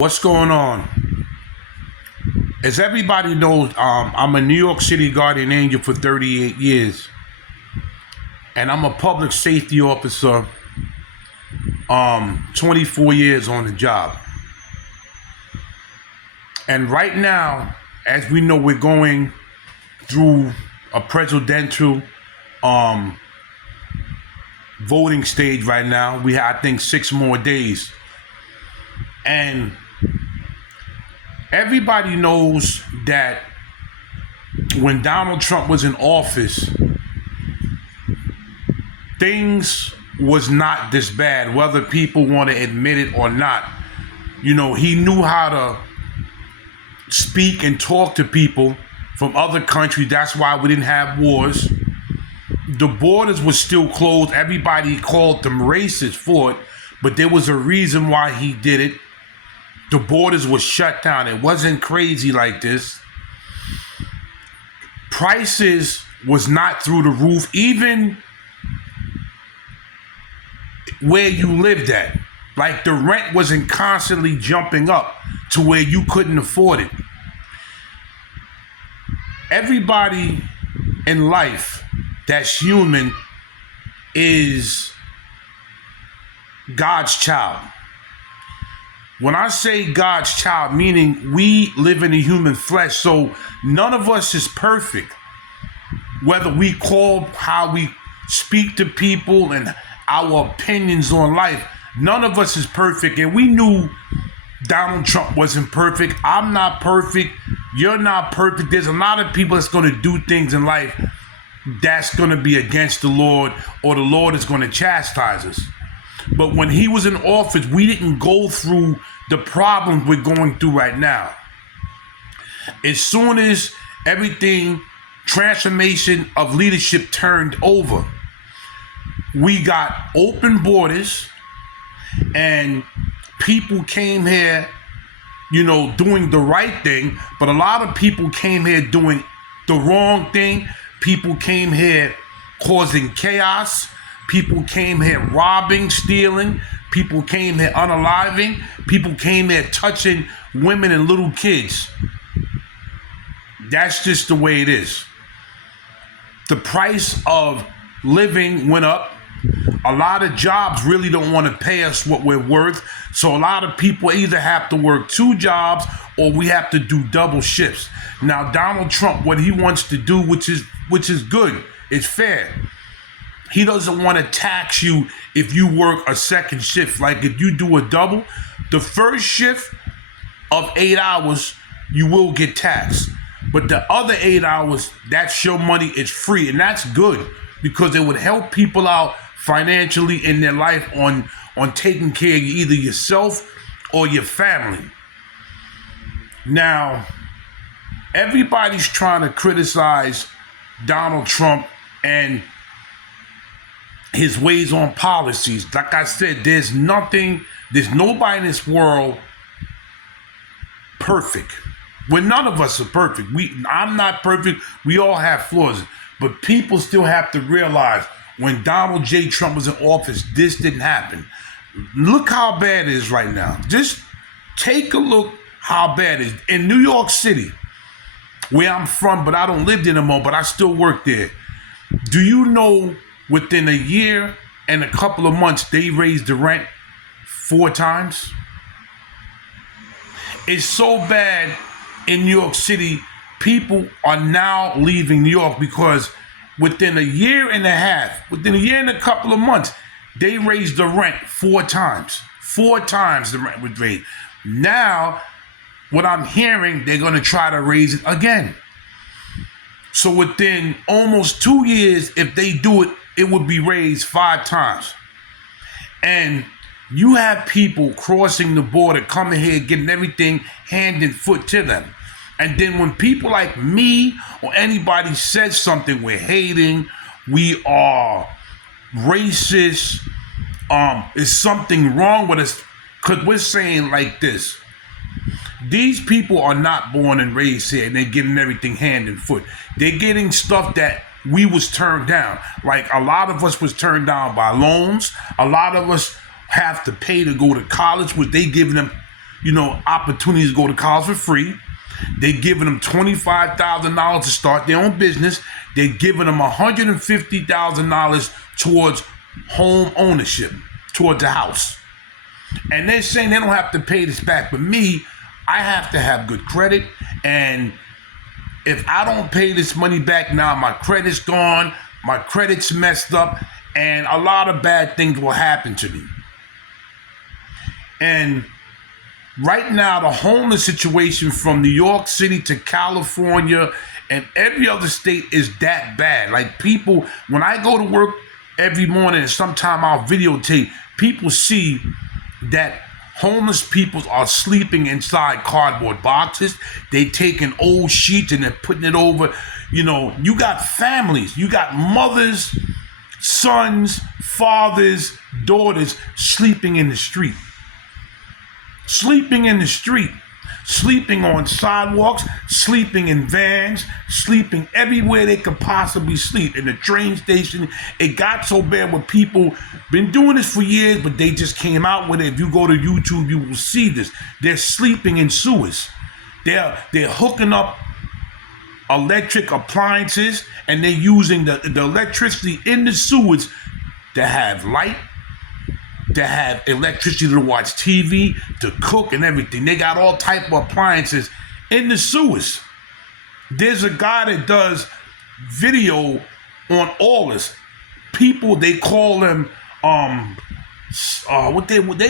What's going on? As everybody knows, I'm a New York City Guardian Angel for 38 years, and I'm a public safety officer, 24 years on the job. And right now, as we know, we're going through a presidential voting stage right now. We have, I think, 6 more days. And everybody knows that when Donald Trump was in office, things was not this bad, whether people want to admit it or not. You know, he knew how to speak and talk to people from other countries. That's why we didn't have wars. The borders were still closed. Everybody called them racist for it, but there was a reason why he did it. The borders were shut down. It wasn't crazy like this. Prices was not through the roof, even where you lived at. Like the rent wasn't constantly jumping up to where you couldn't afford it. Everybody in life that's human is God's child. When I say God's child, meaning we live in the human flesh, so none of us is perfect. Whether we call how we speak to people and our opinions on life, none of us is perfect. And we knew Donald Trump wasn't perfect. I'm not perfect. You're not perfect. There's a lot of people that's going to do things in life that's going to be against the Lord, or the Lord is going to chastise us. But when he was in office, we didn't go through the problems we're going through right now. As soon as everything, transformation of leadership turned over, we got open borders and people came here, you know, doing the right thing. But a lot of people came here doing the wrong thing. People came here causing chaos. People came here robbing, stealing. People came here unaliving. People came here touching women and little kids. That's just the way it is. The price of living went up. A lot of jobs really don't want to pay us what we're worth. So a lot of people either have to work 2 jobs or we have to do double shifts. Now, Donald Trump, what he wants to do, which is good, it's fair. He doesn't want to tax you if you work a second shift. Like if you do a double, the first shift of 8 hours, you will get taxed. But the other 8 hours, that's your money, it's free. And that's good because it would help people out financially in their life on taking care of either yourself or your family. Now, everybody's trying to criticize Donald Trump and his ways on policies. Like I said, there's nobody in this world perfect. Well, none of us are perfect. I'm not perfect. We all have flaws. But people still have to realize when Donald J. Trump was in office, this didn't happen. Look how bad it is right now. Just take a look how bad it is. In New York City, where I'm from, but I don't live there anymore, but I still work there. Do you know within a year and a couple of months, they raised the rent 4 times? It's so bad in New York City, people are now leaving New York because within a year and a half, within a year and a couple of months, they raised the rent 4 times. 4 times the rent was raised. Now, what I'm hearing, they're going to try to raise it again. So within almost 2 years, if they do it, it would be raised 5 times. And you have people crossing the border, coming here, getting everything hand and foot to them. And then when people like me or anybody says something, we're hating, we are racist, is something wrong with us, because we're saying like this. These people are not born and raised here and they're getting everything hand and foot. They're getting stuff that we was turned down. Like a lot of us was turned down by loans. A lot of us have to pay to go to college, which they giving them opportunities to go to college for free. They're giving them $25,000 to start their own business. They're giving them $150,000 towards home ownership, towards a house. And they're saying they don't have to pay this back. But me, I have to have good credit. And if I don't pay this money back now, my credit's gone, my credit's messed up, and a lot of bad things will happen to me. And right now, the homeless situation from New York City to California and every other state is that bad. Like, people, when I go to work every morning and sometime I'll videotape, people see that homeless people are sleeping inside cardboard boxes. They taking old sheets and they're putting it over. You got families, you got mothers, sons, fathers, daughters sleeping in the street. Sleeping in the street, sleeping on sidewalks, sleeping in vans, sleeping everywhere they could possibly sleep. In the train station, it got so bad where people been doing this for years, but they just came out with it. If you go to YouTube, you will see this. They're sleeping in sewers. They're hooking up electric appliances, and they're using the electricity in the sewers to have light, to have electricity to watch TV, to cook and everything. They got all type of appliances in the sewers. There's a guy that does video on all this. People, they call them, they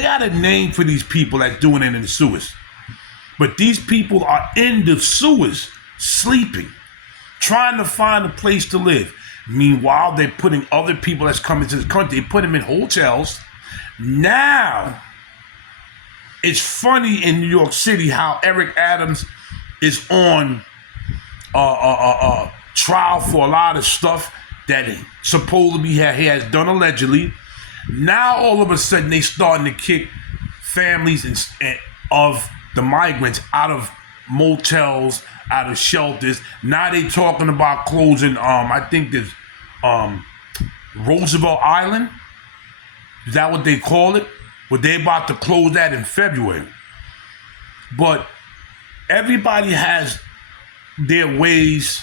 got a name for these people that's doing it in the sewers. But these people are in the sewers, sleeping, trying to find a place to live. Meanwhile, they're putting other people that's coming to the country, they put them in hotels. Now, it's funny in New York City how Eric Adams is on trial for a lot of stuff that he supposedly he has done allegedly. Now, all of a sudden, they starting to kick families of the migrants out of motels, out of shelters. Now they talking about closing, I think there's Roosevelt Island. Is that what they call it? But they about to close that in February. But everybody has their ways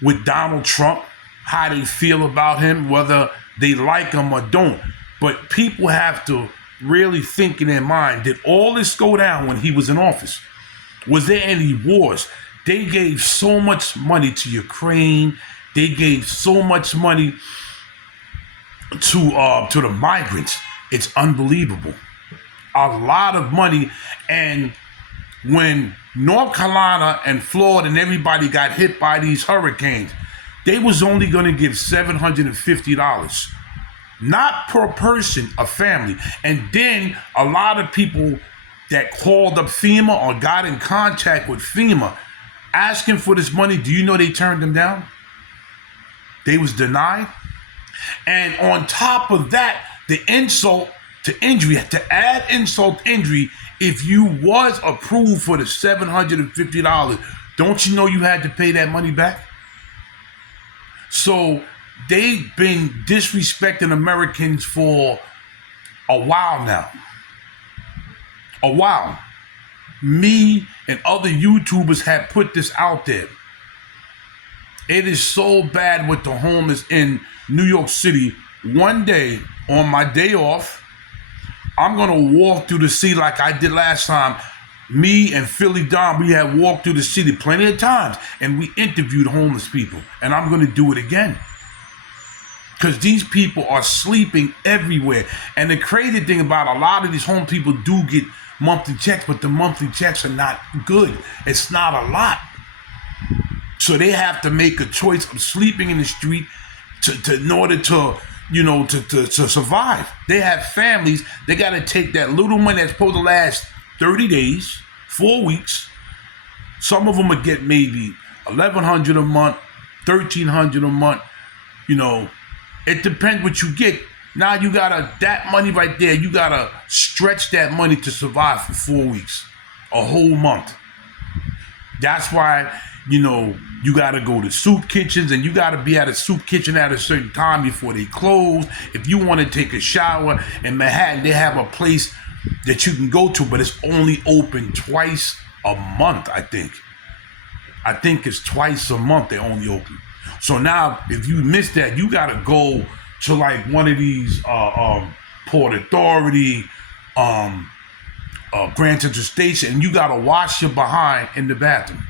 with Donald Trump, how they feel about him, whether they like him or don't. But people have to really think in their mind, did all this go down when he was in office? Was there any wars? They gave so much money to Ukraine. They gave so much money to the migrants. It's unbelievable. A lot of money. And when North Carolina and Florida and everybody got hit by these hurricanes, they was only going to give $750, not per person, a family. And then a lot of people that called up FEMA or got in contact with FEMA asking for this money, do you know they turned them down? They was denied. And on top of that, the insult to injury, to add insult to injury, if you was approved for the $750, don't you know you had to pay that money back? So they've been disrespecting Americans for a while now. A while. Me and other YouTubers have put this out there. It is so bad with the homeless in New York City. One day, on my day off, I'm going to walk through the city like I did last time. Me and Philly Don, we had walked through the city plenty of times, and we interviewed homeless people. And I'm going to do it again. Because these people are sleeping everywhere. And the crazy thing about a lot of these homeless people do get monthly checks, but the monthly checks are not good. It's not a lot. So they have to make a choice of sleeping in the street in order to survive. They have families. They got to take that little money that's supposed to last 30 days, 4 weeks. Some of them will get maybe $1,100 a month, $1,300 a month. It depends what you get. Now you gotta, that money right there, you gotta stretch that money to survive for 4 weeks, a whole month. That's why, you gotta go to soup kitchens, and you gotta be at a soup kitchen at a certain time before they close. If you wanna take a shower in Manhattan, they have a place that you can go to, but it's only open twice a month, I think. I think it's twice a month they only open. So now, if you miss that, you gotta go to like one of these Port Authority, Grand Central Station, and you gotta wash your behind in the bathroom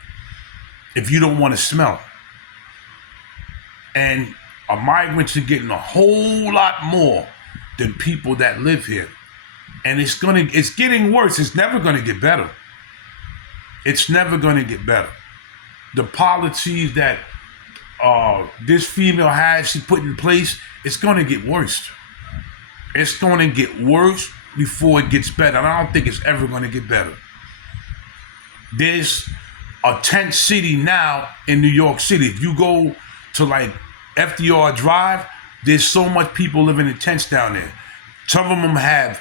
if you don't want to smell. And migrants are getting a whole lot more than people that live here, and it's getting worse. It's never gonna get better. It's never gonna get better. The policies that this female has, she put in place, it's gonna get worse. It's gonna get worse before it gets better. And I don't think it's ever gonna get better. There's a tent city now in New York City. If you go to like FDR Drive, there's so much people living in tents down there. Some of them have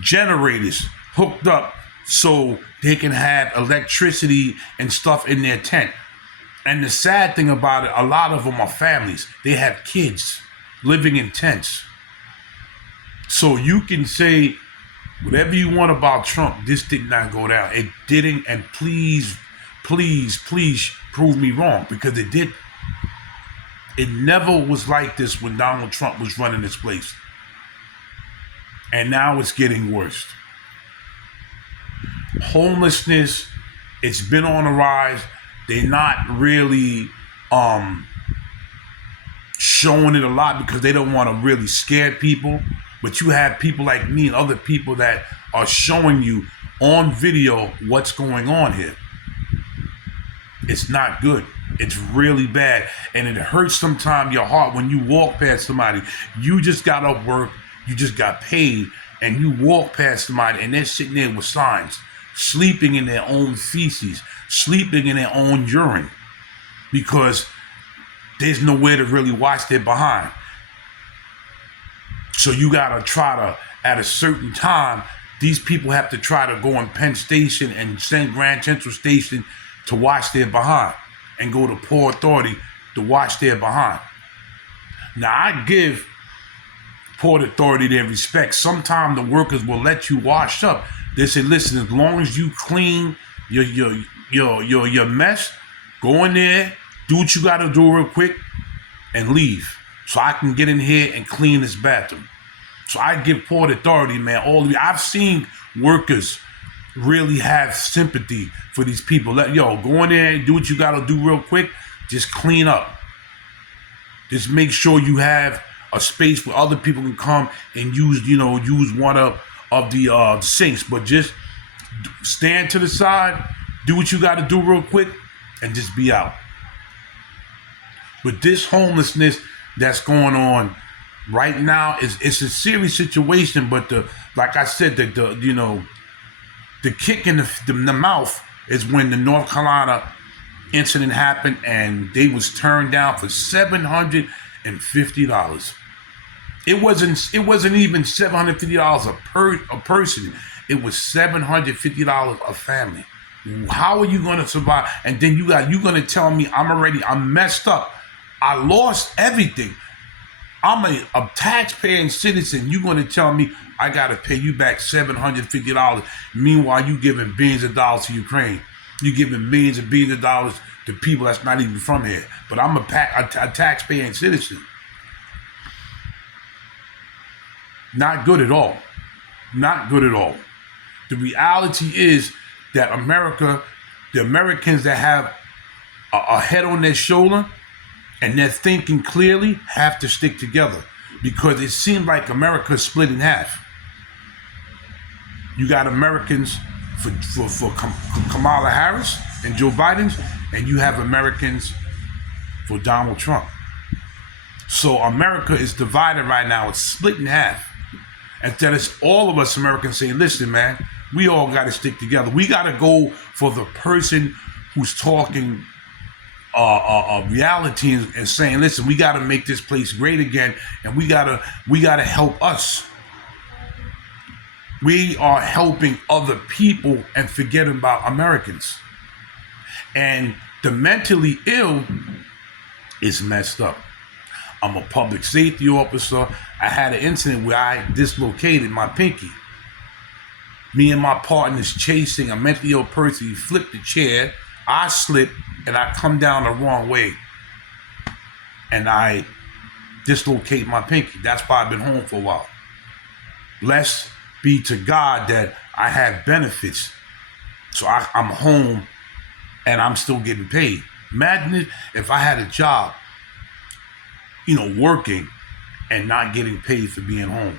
generators hooked up so they can have electricity and stuff in their tent. And the sad thing about it, a lot of them are families. They have kids living in tents. So you can say whatever you want about Trump. This did not go down. It didn't. And please, please, please prove me wrong, because it did. It never was like this when Donald Trump was running this place. And now it's getting worse. Homelessness, it's been on the rise. They're not really showing it a lot because they don't want to really scare people. But you have people like me and other people that are showing you on video what's going on here. It's not good. It's really bad. And it hurts sometimes your heart when you walk past somebody. You just got off work, you just got paid, and you walk past somebody and they're sitting there with signs, sleeping in their own feces, sleeping in their own urine, because there's nowhere to really wash their behind. So you gotta try to, at a certain time, these people have to try to go in Penn Station and Grand Central Station to wash their behind, and go to Port Authority to wash their behind. Now I give Port Authority their respect. Sometimes the workers will let you wash up. They say, listen, as long as you clean your mess, go in there, do what you gotta do real quick, and leave. So I can get in here and clean this bathroom. So I give Port Authority, man, I've seen workers really have sympathy for these people. Go in there and do what you gotta do real quick. Just clean up. Just make sure you have a space where other people can come and use one of the sinks. But just stand to the side, do what you gotta do real quick, and just be out. But this homelessness that's going on right now it's a serious situation. But like I said, the kick in the mouth is when the North Carolina incident happened and they was turned down for $750. It wasn't even $750 a person. It was $750 a family. How are you going to survive? And then you going to tell me I'm messed up. I lost everything. I'm a taxpaying citizen. You're going to tell me I got to pay you back $750. Meanwhile, you giving billions of dollars to Ukraine. You giving millions and billions of dollars to people that's not even from here. But I'm a taxpaying citizen. Not good at all. Not good at all. The reality is that the Americans that have a head on their shoulder and they're thinking clearly have to stick together, because it seems like America's split in half. You got Americans for Kamala Harris and Joe Biden, and you have Americans for Donald Trump. So America is divided right now. It's split in half. Instead of all of us Americans saying, listen, man, we all got to stick together. We got to go for the person who's talking reality and saying, listen, we got to make this place great again, and we gotta help us. We are helping other people and forgetting about Americans. And the mentally ill is messed up. I'm a public safety officer. I had an incident where I dislocated my pinky. Me and my partner's chasing a mentally ill person. He flipped the chair. I slip and I come down the wrong way. And I dislocate my pinky. That's why I've been home for a while. Blessed be to God that I have benefits. So I'm home and I'm still getting paid. Imagine if I had a job, working and not getting paid for being home.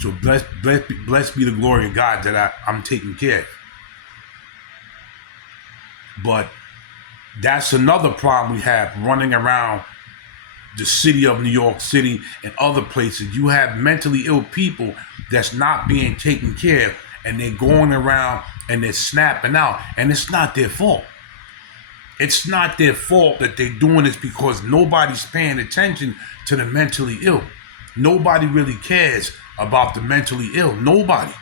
So blessed be the glory of God that I'm taking care of. But that's another problem we have running around the city of New York City and other places. You have mentally ill people that's not being taken care of, and they're going around and they're snapping out, and it's not their fault. It's not their fault that they're doing this because nobody's paying attention to the mentally ill. Nobody really cares about the mentally ill. Nobody.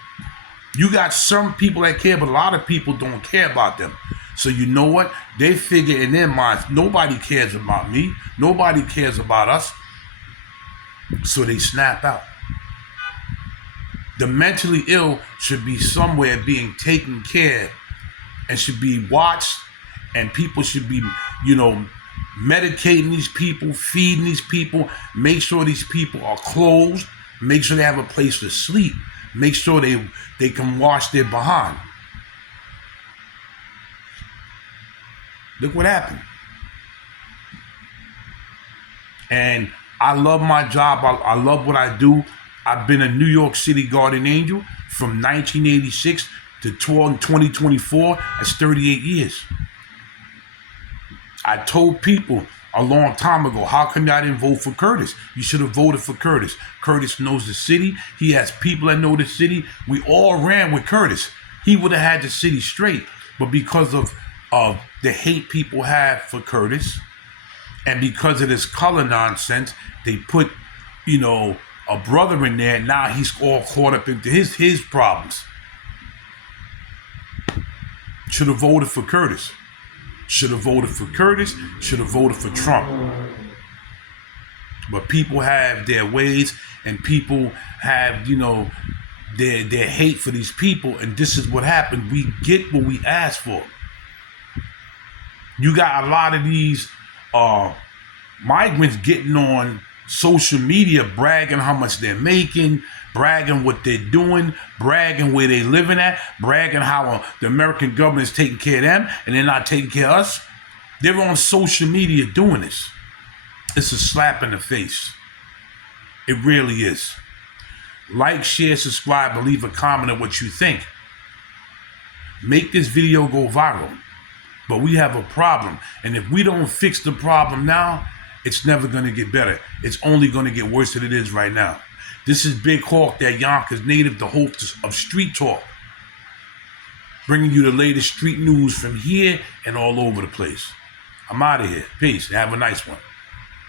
You got some people that care, but a lot of people don't care about them. So you know what? They figure in their minds, nobody cares about me. Nobody cares about us. So they snap out. The mentally ill should be somewhere being taken care of and should be watched, and people should be, medicating these people, feeding these people, make sure these people are clothed, make sure they have a place to sleep, make sure they can wash their behind. Look what happened. And I love my job. I love what I do. I've been a New York City Guardian Angel from 1986 to 2024. That's 38 years. I told people a long time ago, how come y'all didn't vote for Curtis? You should have voted for Curtis. Curtis knows the city. He has people that know the city. We all ran with Curtis. He would have had the city straight. But because of the hate people have for Curtis, and because of this color nonsense, they put, a brother in there. Now he's all caught up into his problems. Should have voted for Curtis. Should have voted for Curtis. Should have voted for Trump. But people have their ways, and people have, their hate for these people. And this is what happened. We get what we asked for. You got a lot of these migrants getting on social media, bragging how much they're making, bragging what they're doing, bragging where they're living at, bragging how the American government is taking care of them and they're not taking care of us. They're on social media doing this. It's a slap in the face. It really is. Like, share, subscribe, and leave a comment on what you think. Make this video go viral. But we have a problem. And if we don't fix the problem now, it's never going to get better. It's only going to get worse than it is right now. This is Big Hawk, that Yonkers native, the host of Street Talk. Bringing you the latest street news from here and all over the place. I'm out of here. Peace. Have a nice one.